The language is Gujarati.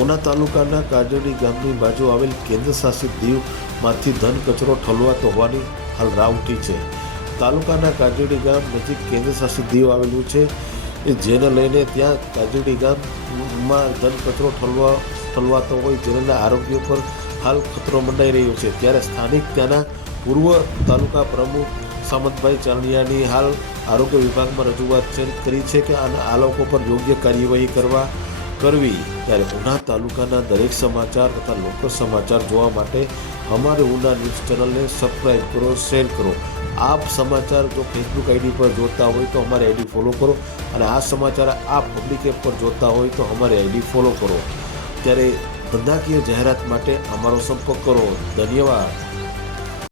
ઉના તાલુકાના કાજોડી ગામની બાજુ આવેલ કેન્દ્ર શાસિત દીવમાંથી ધન કચરો ઠલવાતો હોવાની હાલ રાહ ઉઠી છે. તાલુકાના કાજોડી ગામ નજીક કેન્દ્ર શાસિત દીવ આવેલું છે. જેને લઈને ત્યાં કાજોડી ગામમાં ધન કચરો ઠલવા ઠલવાતો હોય જેના આરોગ્ય પર હાલ ખતરો મંડાઈ રહ્યો છે. ત્યારે સ્થાનિક ત્યાંના પૂર્વ તાલુકા પ્રમુખ સામંતભાઈ ચારણિયાની હાલ આરોગ્ય વિભાગમાં રજૂઆત કરી છે કે આ લોકો પર યોગ્ય કાર્યવાહી કરવા કરવી ત્યારે ઉના તાલુકાના દરેક સમાચાર તથા લોકલ સમાચાર જોવા માટે અમારે ઉના ન્યૂઝ ચેનલને સબસ્ક્રાઈબ કરો શેર કરો. આપ સમાચાર જો ફેસબુક આઈડી પર જોતા હોય તો અમારી આઈડી ફોલો કરો અને આ સમાચાર આપ પબ્લિક એપ પર જોતા હોય તો અમારી આઈડી ફોલો કરો. ત્યારે ધંધાકીય જાહેરાત માટે અમારો સંપર્ક કરો. ધન્યવાદ.